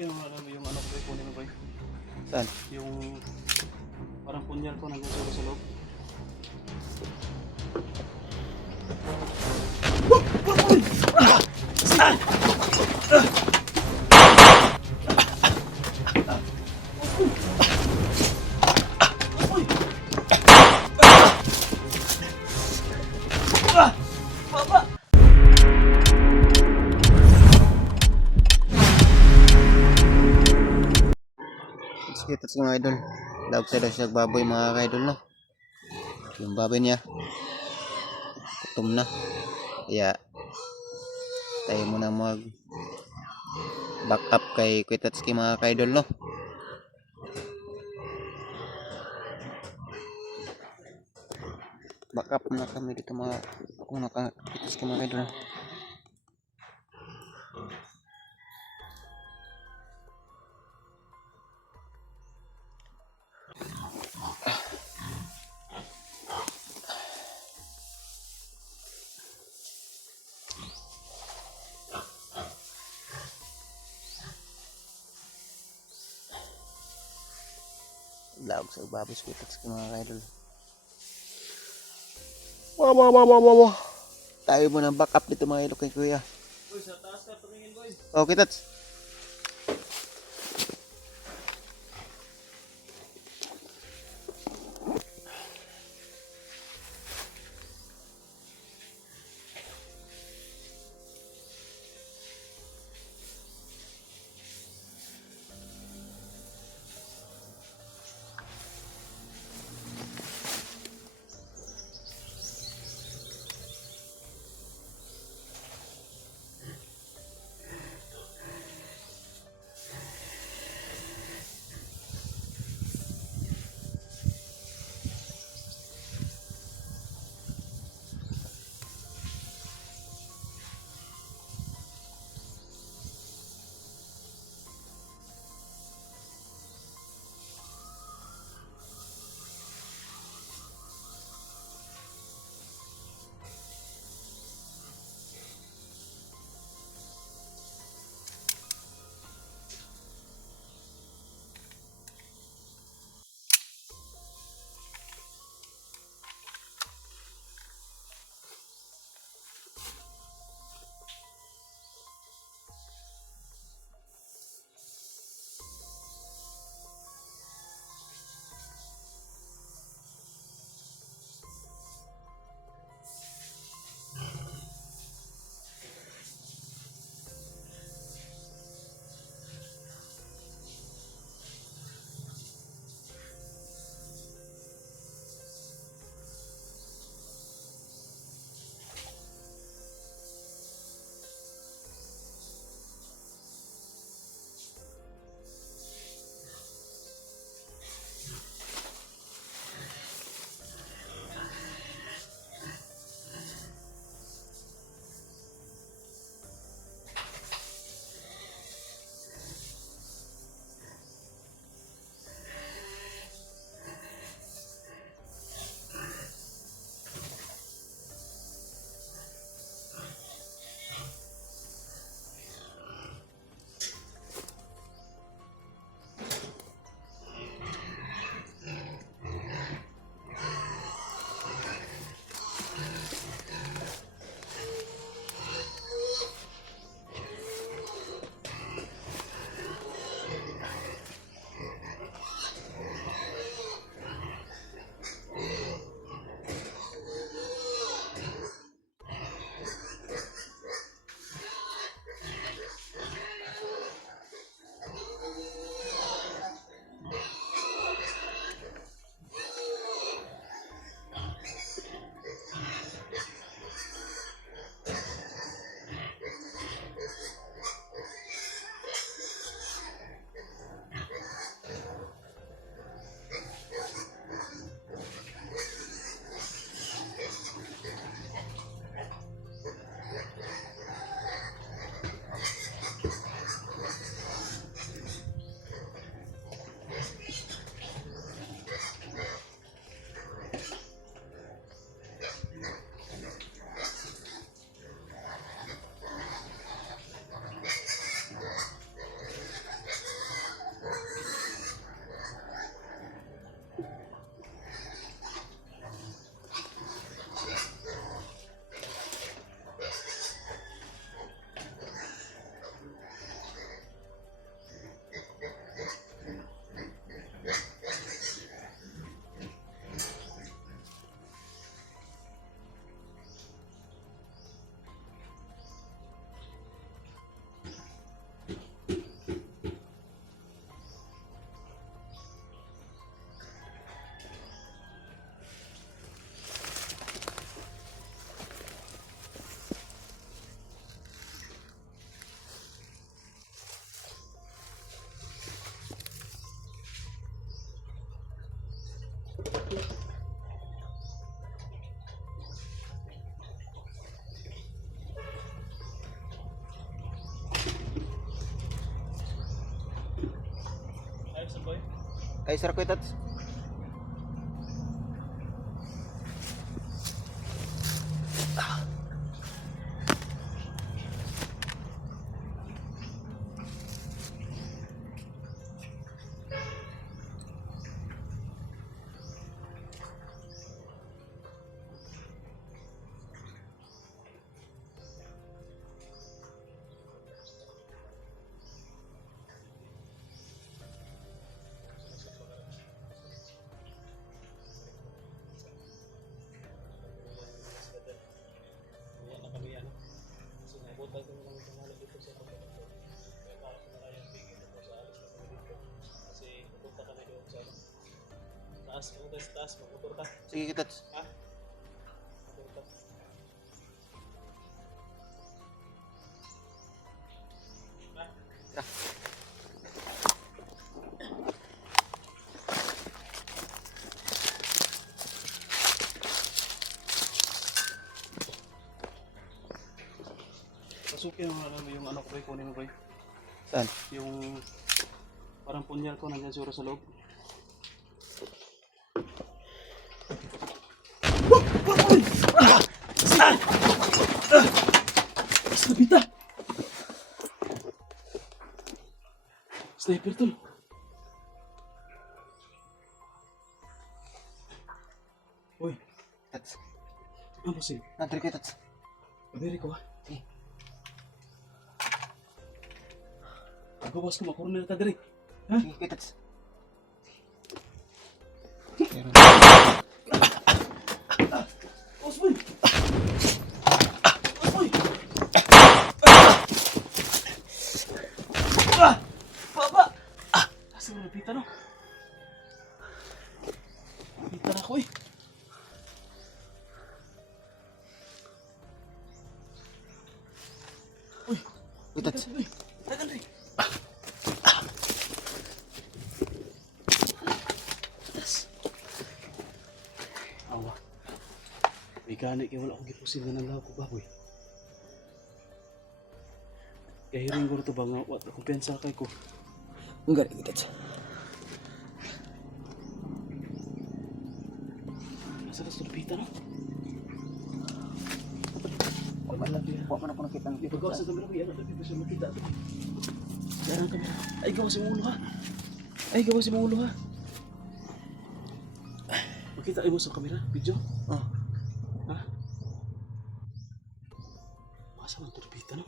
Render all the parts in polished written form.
Yung ano ko, kunin mo ba? Saan? Yung parang punyal ko nandun sa loob. Sige, tapos mga idol. Lawag sa daw siya baboy mga idol, no? Yung baboy niya, gutom na. Kaya, tayo muna mag back up kay Kuitatsuki mga idol, no? Back up na kami dito mga kung Kuitatsuki mga idol. Lawag sa baboy sa Kuitatsuki mga idol. Wow. Tayo muna back up dito mga idol kay kuya. Boy, sa taas ka tumingin, boy. Okay, Tats. Ayos boy. Kay sir ko itats. Kaya na kami ano. Kasi nabutan kami ng pangalan dito sa pagkakataon. Kaya para sa malayang bigay na po sa alis na kami dito. Kasi pupunta kami doon sa ano. Taas, pumunta sa taas, magmotor ka. Sige kitats. Ha? Motor ka. Ha? Pasukin mo na yung ano ko boy, kunin mo boy. Saan? Yung parang punyal ko nandiyan siguro sa loob. Sabita! Sniper tol. Uy, Kitats. ano si? Nantri ko itats. Kabiri ko ha. Sige. Gawas ko makorner ka diri. Ha? Sige kitats. Osboy! Osboy! Baba! Asa mo napitan no? Napitan ako eh. Uy! Kitats. Uy! Tagal rin! Awa. May gani kaya wala akong gipusin na nalaw ko baboy. Kaya hiring ko ito ba nga wat kumpensa kay ko. Enggak kitats. Nasa ka sulpita no? Wa man ako nakita ng Di pagkawas sa kamera ko yan, hindi pa siya makita. Yan ang kamera. Ay gawas yung ulo ha. Ay gawas yung ulo ha. Makita mo sa kamera, video? Oh. Ha? Masa man sulpita no?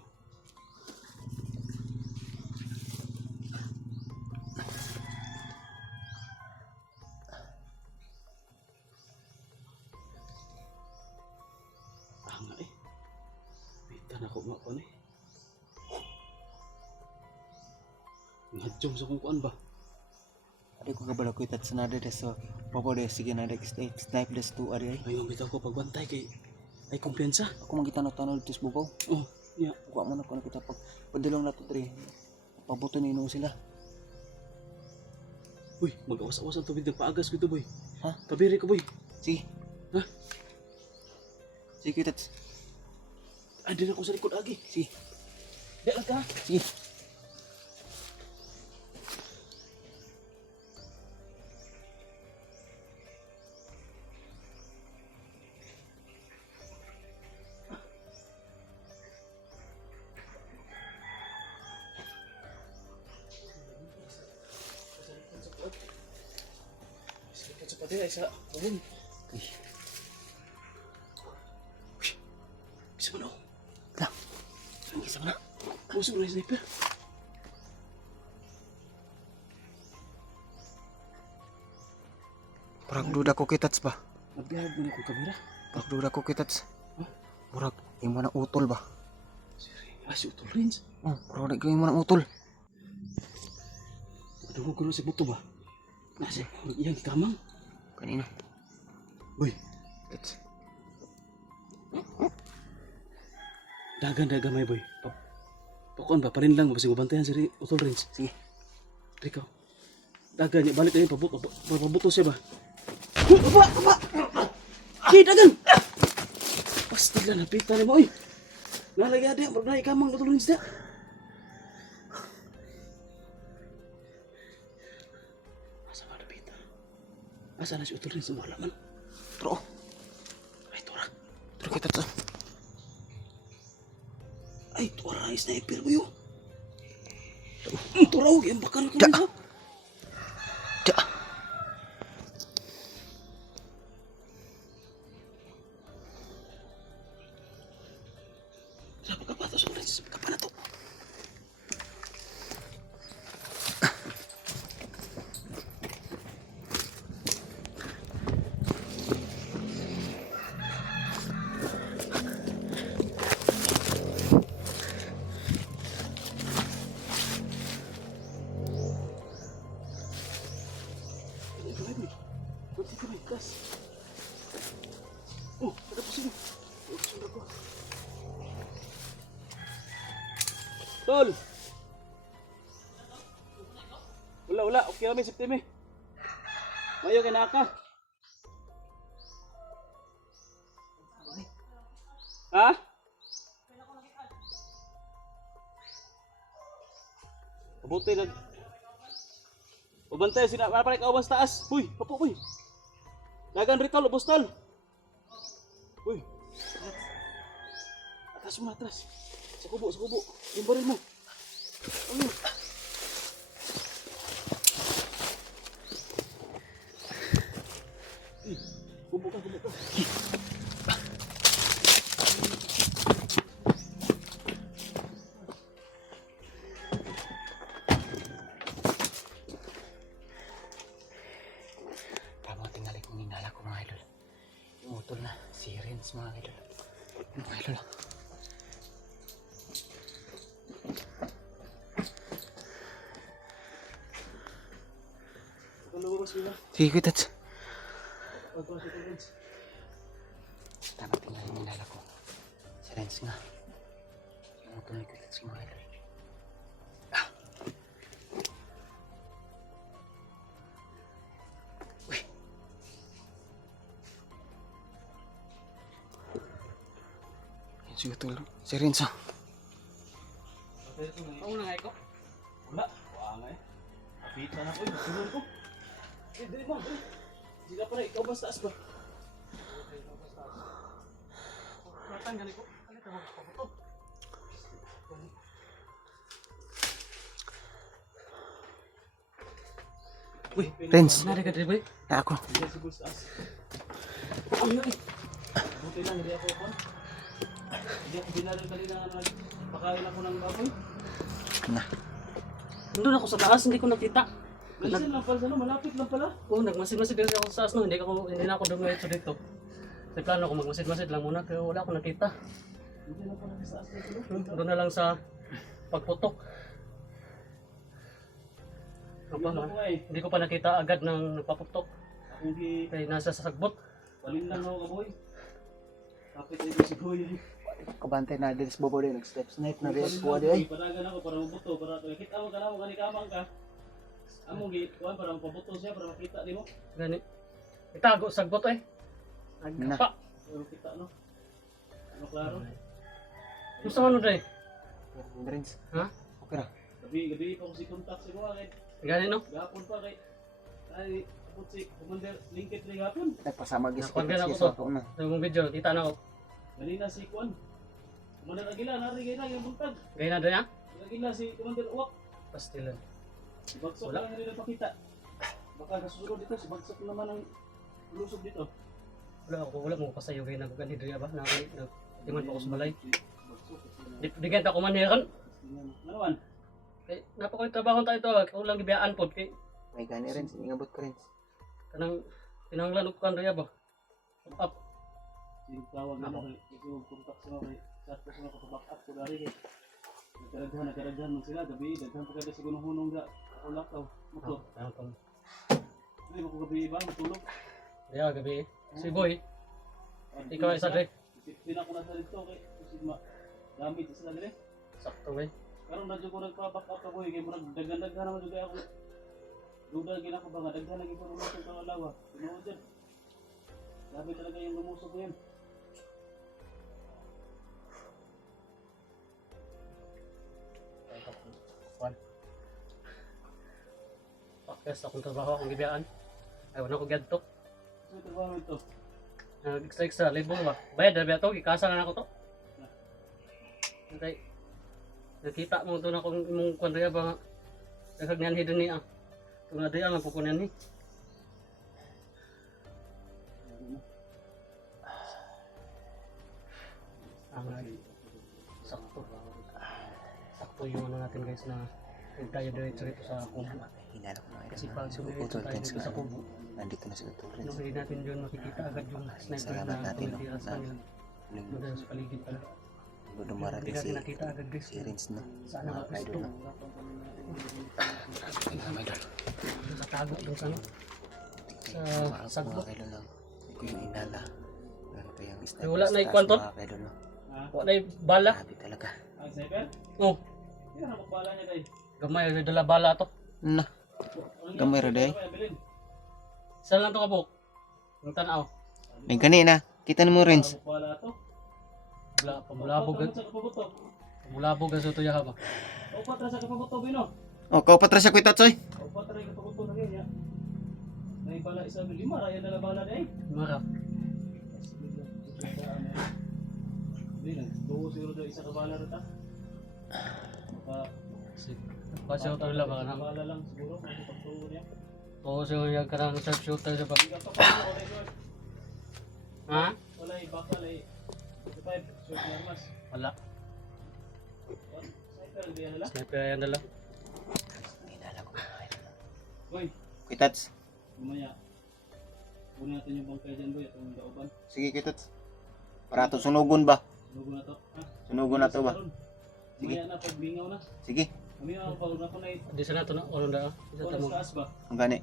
Nga eh. Pita na ako nga pa ni. Ngadjong sa kung kuan ba? Ada ko kabalo ko itats na ada so popo de sige na de snipe des tu ada ay. Ay, bitaw ko pagbantay kay ay kumpiyansa. Ako mangita na tanol tis bubaw. Oh, nya. Wa man ako nakita pag padulong na to dre. Pabuto ni no sila. Uy, mag-awas-awas ang tubig nagpaagas ko ito boy. Ha? Kabiri ko boy. Sige. Ha? Sige kitats. Ay, di na ako sa likod agi. Sige. Di lang ka. Sige. Silikat sa pati ay sa bubong. Okay. Bisa mo na ako. Lah. Isa na. Pusok na yung sniper. Murag duda ko kitats ba? Nagbihag mo na akong kamera. Murag duda ko kitats. Huh? Murag imo na utol ba? Ay, si Utol Rins. Oh, murag imo na utol. Pagdungog ko na si Buto ba? Nasi, iyang kamang. Kanina. Uy, Kitats. dagan may boy. Pakuan ba? Parin lang. Mabasing ubantayan si Utol Rins. Sige. Rikaw. Dagan niya. Balik na yun. Pabuto siya ba? Baba! Hey, dagan! Pasti lang. Napitan niya mo. Uy! Nalagyan din. Pag naikamang Utol Rins na. Asa na si Utol rin sa wala man. Tro. Ay, tura. Tro kita to. Ay, tura. Sniper mo yun. Tura, huwag yan bakal ko Da. rin. Da. Sa pagkapatos ko rin sa pagkapanato. Oh, ada pusing. Tol. Wala. Okay kami, September. Mayo kay naka. Ha? Kabuti na. Pabantay, para ikaw sa taas. Uy, papo, uy. Dagan rito, lubos tol. Uy. Atras mo, atras. Sa kubo. Yung baril mo. Ano? Kubo ka. Tama, tingali kong ninala ko mga idol. Yung utol na. Sirens mga idol. Mga idol. Lumabas mo na. Sige, kuitats. Pagpasok ko rin. Tama, tingali kong ninala ko. Sirens nga. Yung utol na kuitats mga idol. Si utol. Sirens ah. Ako na nga ikaw. Wala. Wala nga eh. Kapita na ko eh. Masulun ko. Dili ba? Hindi ka pala. Ikaw ba sa taas ba? Matang galing ko. Kalit ako. Pabuto. Uy, Renz. nari ka dili ba? Na ako. Hindi si Bus taas. Ang yun eh. Buti lang, hindi ako kon. Hindi ako binarin kanina na pakain ako ng baboy. Na. Nandun ako sa taas, hindi ko nakita. Minsan lang pala, malapit lang pala. Oo, nagmasid-masid din ako sa taas, no? Hindi na ako dumiretso dito. May plano ako magmasid-masid lang muna, kaya wala akong nakita. Hindi na pala sa taas dito. Doon na lang sa pagputok. Hindi ko pa nakita agad ng nagpaputok. Kaya nasa sasagbot. Palindang ako kaboy. Kapit ay si Kuya. Kabantay na din sa bobo din. Nag-step snipe na rin sa buwa din ay. Padagan ako para mabuto. Para kita mo ka na mo kanikamang ka. Among gikuan para mapabuto siya para makita di mo. Gani. Itago sagbot eh. Agpa. Pero kita no. Ano klaro? Gusto mo ano dai? Renz. Ha? Okay ra. Gabi pa ko si contact si mo kay. Gani no? Gapon pa kay. Ay, abot si Commander Linkit rin gapon. Nagpasama gis Nakuan ka na ako sa to. ako na. Sa mong video, kita na ako. Ganina si Kuan. Commander Aguila, narigay na yung buntag. Gaya na doon ya? Aguila si Commander Uwak. Pastilan. Si Bagsok lang hindi napakita. Baka nasusunod dito, si Bagsok naman ang lusog dito. Wala mo pasayo gaya na kugan dito ba? Nagtiman pa ako sa balay. Di kaya ako maniran. Naman? Kaya napakoy trabaho tayo ito, kung lang gibiyaan po. Kaya May gani Renz, ingabot ka Renz. kanang pinanglan ko kan ba? Up. Yung tawag na ako, yung contact sa mga chat ko sa mga back up ko dari kay. Nagkaraghan man sila gabi, daghan pa kada sa gunung-hunong ga ulakaw. Moto. Hindi mo ko gabi ba matulog? Yeah, gabi. Si Boy. Ikaw isa dre. Hindi na ako nasa dito kay si gamit sila dire. Sakto ba? Karon na ko nagpa-back up ako kay murag daghan-daghan naman jud ako. Duda gina ko ba nga daghan lagi ko lumusog sa alawa. Tinuod dyan. Grabe talaga yung lumusog ko yan. Pakes akong trabaho akong gibiyaan. Ay, wala ko ganto. Sa trabaho ito. Extra, libo ba? Bayad na ba ito? Ikasa na ako to. Okay. Nakita mo ito na kung imong kundaya ba naghagnyan hidden niya. Ito na diya, ang pukunan ni. Sakto. Sakto yung ano natin guys na huwag tayo diretso rito sa kubo. Hinala ko mga Kasi idol. pag sumirit Utol, tayo thanks dito sa ka. kubo, Nandito na si Utol. no, hindi natin yun makikita agad yung sniper Salamat na natin, no, tumitira sa na- kanila. Doon sa paligid pala. Hindi Dumarating natin si nakita agad guys. Rins, no? Saan Mga nakapwesto? idol, no? Mga idol. Sa tago doon sa ano? Sa sagbo. Mga idol, no? Ito yung inala. Ano pa yung sniper wala na stars, ikwanton? mga idol, no? Wala yung bala. Grabe talaga. Ang sniper? Oh, Yan ang magbala niya dahil. gamay, may dala bala to. Na, gamay ra day. Saan lang to kabuk? Yung tanaw. May kanina. Kita ni mo, Rins. Magbala to. Pamulabog. Sa kapabuto. Pamulabog ang suto yaha ba? Upat ra sa kapabuto, Bino. Oh, kau pa siya kuitat, soy. Upat ra yung kapabuto na yun, ya. Naibala isa, lima ra yan na bala dahil. Marap. Hindi lang, tuwo siguro daw isa kabala rin ta. Kasi ako talaga baka na. Kabala lang siguro, kung pagtuwo niya. Oo, so yung karang sharpshooter sa ba? Hindi ka pa kung wala yun. Ha? Wala yung bakal ay 45, short na mas. Wala. Sniper, hindi yan nila. Sniper yan dala. Inala ko, mga idol. Boy, Kuitats. mamaya. Kunin natin yung bangkay dyan, boy, itong daoban. Sige, kuitats. Para to sunugon ba? Sunugo na to. Ha? Sunugon na to ba? Sige. Mamaya na, pag bingaw na. Sige. Mamaya ako pag na po na Di sana to na. Ano na? Isa oras tamo. taas ba? Ang gani.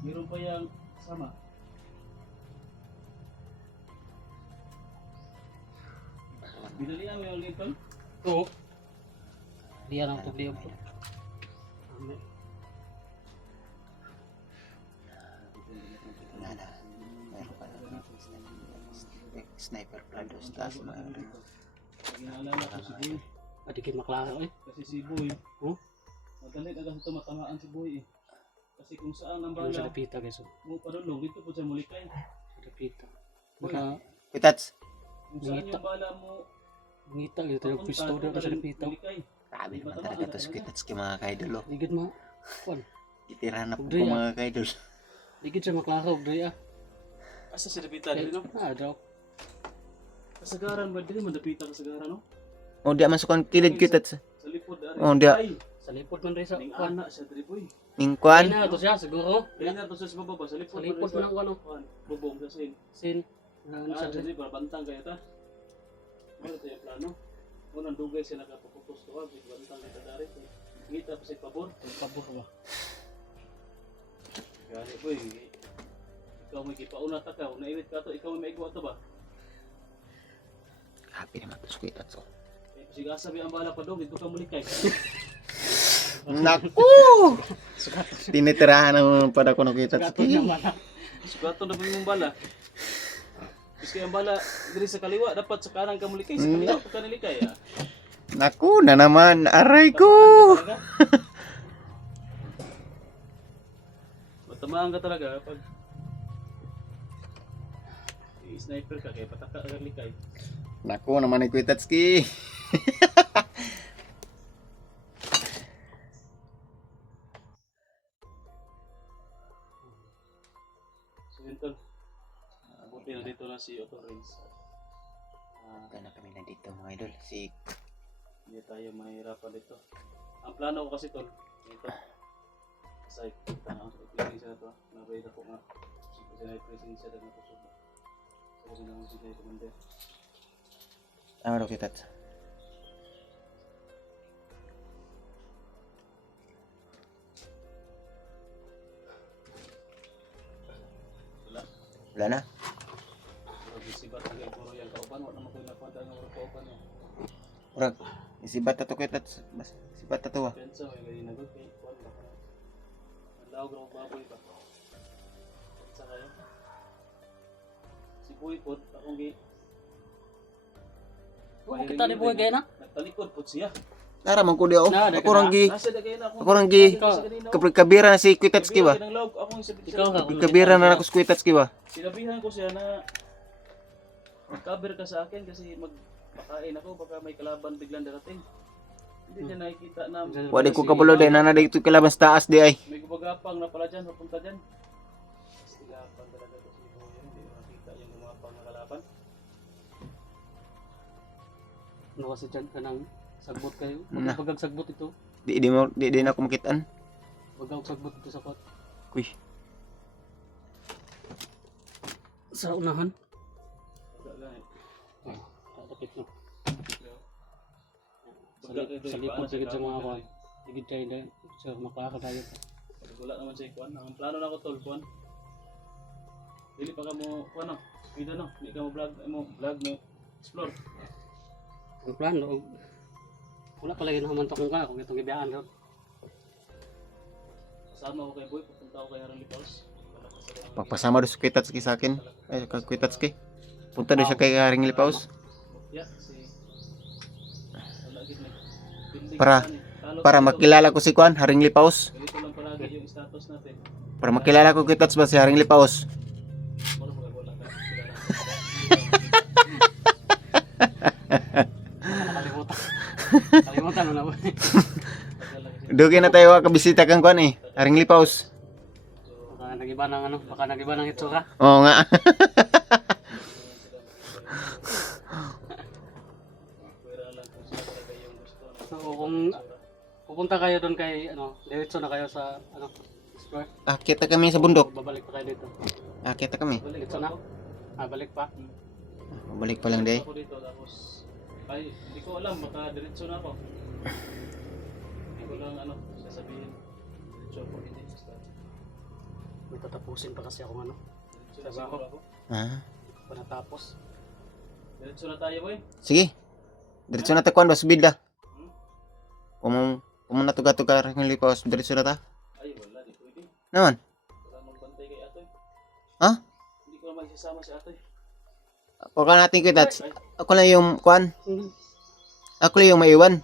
Meron pa yung sama. Binalihan mo yung Lincoln? Oo. Di yan ang problema ko. Inala. Mayroon pa lang. Sniper Prados. Taas mga idol. Ginaalala ko si Boy. Adikin maklaro eh. Kasi si Boy, Oh? madali agad ito matamaan si Boy eh. Kasi kung saan ang Ano sa bala lapita guys. mo padulong, dito po sa mulikay. Sa lapita. Baka Kuitats. Kung saan Ngita. yung bala mo ngita gitu yung pisto daw sa lapita. mulikay. Grabe naman talaga to si Kuitats kay mga kaidol. Oh. Ligid mo. Kuan. Itirahan na po Ugri, ko mga kaidol. Ligid sa maklaro dre ah. Asa si Dapitan Kaya- no? Ah, daw. Kasagaran ba dili man dapita kasagaran no? Oh, di masukon kilid Kuitats. Sa lipod ari. Oh, dia. Ay, Sa lipod man rin sa ning kuan. ana siya diri Boy. Ningkuan. Ay na to siya siguro. Kaya na to sa baba sa lipod. Sa lipod man ang kuan. Kuan, bubong sa sin. Sin. Ano Ah, sa dili para bantang kaya ta. Ano to yung plano? Unang dugay sila kapuputos to, bantang kita dari. Ngita pa sa pabor. pabo ba? Gani Boy. Ikaw may kipauna ta ka, nainit ka to, ikaw may maigwa to ba? Grabe naman to si Kuitats. Oh. Sige sabi ang bala pa dong, dito ka mulikay. Naku! Tinitirahan naman pa ako ng Kuitats. Gato niya mala. Sugato na ba yung bala? Kasi ang bala diri sa kaliwa, dapat sa kanan ka mulikay, sa kaliwa pa ka nilikay. Ah. Naku na naman. Aray ko! Matamaan ka talaga pag sniper ka kaya pataka ka likay. Naku naman ni Kuitatski. So yun tol. Buti na dito na si Otto Rins. Ito na kami na dito mga idol. Si Hindi tayo mahirapan dito. Ang plano ko kasi tol, dito. Kasi kita na ako, siya to. Nabay na po nga. Kasi na presensya na nakusog. Kasi na ako siya commander. tama daw Kuitats. Wala. Wala na. Pero bisibat ang puro yung kauban. Wala naman ko nakuha ang mga kauban. Urag. Isibat na to Kuitats. Mas isibat na to ah. Pensa may ganyan na good. Kuhan ba ka na? Ang lawag ng baboy ba? Pensa kayo? Si Boy po, akong Oo, kita ni buhay gaya na. nagtalikod po siya. Tara man ko di oh. Na, Ako rang gi Nasa na kayo na ako rang gi kabira na si Kwitatski ba? Ng log, akong Ikaw ka. Kabira na ako si Kwitatski ba? Sinabihan ko siya na mag-cover ka sa akin kasi magpakain ako baka may kalaban biglang darating. Hindi niya nakikita na Wadi ko kabulo din na dito kalaban sa taas di ay. may gumagapang na pala dyan, papunta dyan. Mas gapang talaga ito si Boyan, hindi mo nakita yung gumapang na kalaban. Ano kasi dyan ka nang sagbot kayo? Na. Pagkag sagbot ito. Di na ako makitaan. Pagkag sagbot ito sa kot. Kuy. Sa unahan. Ganit. Tapit no. Sa likod sigid sa mga kuan. Sigid tayo dahil sa makakadayo. Wala naman sa ikuan. Ang plano na ko tol, kuan. Dili pa ka mo, kuan no? Video no? Hindi ka mo vlog mo, explore. Ang plano, wala pala yun naman kung itong gibiyaan ko. Kasama ko kay Boy, pupunta ako kay Harang Lipaos. Pagpasama do si Kwitatski sa akin. Ay kay Kwitatski. Punta do siya kay Haring Lipaos. Yeah, si... Wala gid ni. Building Para- na ni. Talo Para tayo. makilala ko si Kwan, Haring Lipaos. Ganito lang palagi yung status natin. Para makilala ko Kwitats ba si Haring Lipaos. Muna mo wala ka. Nakalimutan. Kalimutan mo na ba? Dugi na tayo kabisita kang Kwan eh. Haring Lipaos. Baka nagiba ng ano, baka nagiba ng itsura. Oo nga. So kung pupunta kayo doon kay ano, diretso na kayo sa ano, explore. Akita kami sa bundok. Babalik pa kayo dito. Akita kami. Diretso na. Balik pa. Balik pa lang day. Ako dito tapos ay hindi ko alam baka diretso na ako. Hindi ko lang ano sasabihin. Diretso ako hindi basta. May tatapusin pa kasi ako ano. Diretso na siguro ako. Ah. Pa natapos. Diretso na tayo boy. Sige. Diretso na ta Kwan ba subida. Hmm? Kung na tuga-tuga Haring Lipaos, diretso na ta. Ay wala di pwede. Naman. Wala magbantay kay Atoy. Ha? Hindi ko naman isasama si Atoy. Ako ka natin Kwitats. Ako lang yung Kwan. Hmm. Ako lang yung maiwan.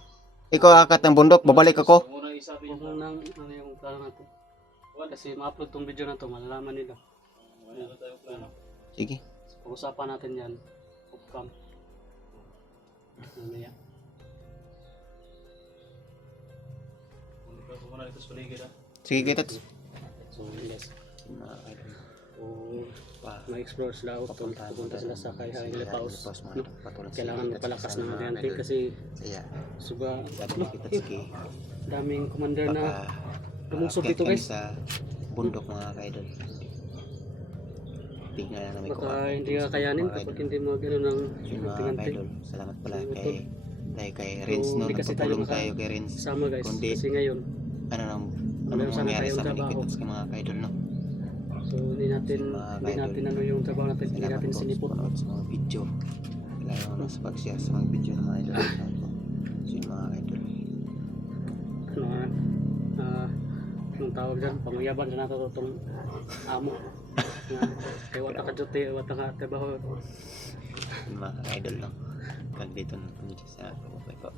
Ikaw akat ng bundok, babalik ako. Muna isabi Huwag yung mo nang ano yung plano natin. Wala. Kasi ma-upload tong video na to, malalaman nila. Wala na tayong plano. Sige. Pag-usapan natin yan. Off-cam. Mamaya. Punta ko muna dito sa paligid ha. Sige Kwitats. So, yes. Kung ma-explore sila o pupunta sila sa kay Haring Lipaos, no? Kailangan magpalakas ng adyante kasi Iya. suga Sabi ni Kwitatski. daming commander na Baka lumusog aakyat dito kami guys. sa bundok mga kaidol. Tingnan na namin Baka hindi ka kayanin kapag hindi mo gano'n ng mga tingante. kaidol. Salamat pala kay Renz no. Hindi kasi tayo Nagpatulong tayo kay Renz. Kasama guys, Kundi- kasi ngayon, Ano nang Meron sana nangyari tayong sa amin ni trabaho. Kwitatski mga kaidol no. so hindi natin ano yung trabaho natin, hindi natin po sinipot. sa panood sa mga video. Lalo na sa pag-share sa mga video ng mga idol. So yun mga idol. Ano anong tawag dyan, panguyaban na nato itong amo. Kaya wata ka dyan, wata ka trabaho. Yun mga idol lang. Hanggang dito na po sa ako.